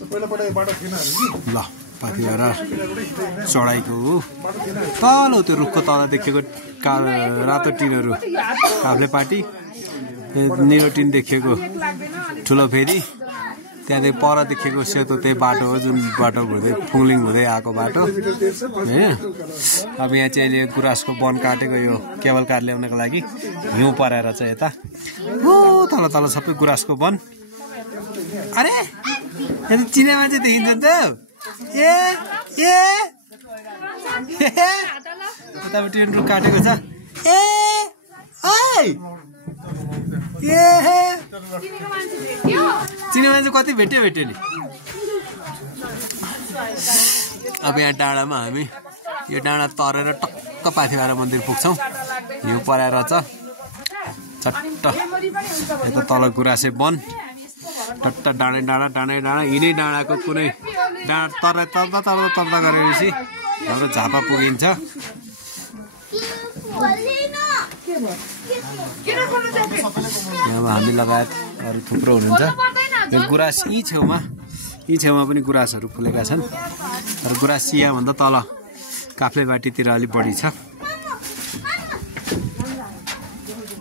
ल पाथिभरा चढाइको हो तल त्यो रुखको तल देखेको रातो टिनहरू काफ्ले पाटी निलो टिन देखेको ठुलो फेरि त्यहाँदेखि पर देखेको सेतो त्यही बाटो हो जुन बाटो हुँदै फुङलिङ हुँदै आएको बाटो होइन। अब यहाँ चाहिँ अहिले गुराँसको वन काटेको यो केबल कार ल्याउनको लागि हिउँ पराएर चाहिँ यता हो तल तल सबै गुराँसको वन। अरे यहाँ चिने मान्छे देखिन्छ त ए ए यतापट्टि रुख काटेको छ ए चिने मान्छे कति भेट्यो नि। अब यहाँ डाँडामा हामी यो डाँडा तरेर टक्क पाथिभरा मन्दिर पुग्छौँ। हिउँ पराएर छ चट्ट यता तल गुराँसे वन टट्ट डाँडै डाँडा यिनै डाँडाको कुनै डाँडा तर्दा गरेपछि हाम्रो झापा पुगिन्छ। यहाँ हामी लगायत अरू थुप्रो हुनुहुन्छ। यो गुराँस यी छेउमा पनि गुराँसहरू फुलेका छन् र गुराँस यहाँभन्दा तल काफ्ले बाटीतिर अलिक बढी छ।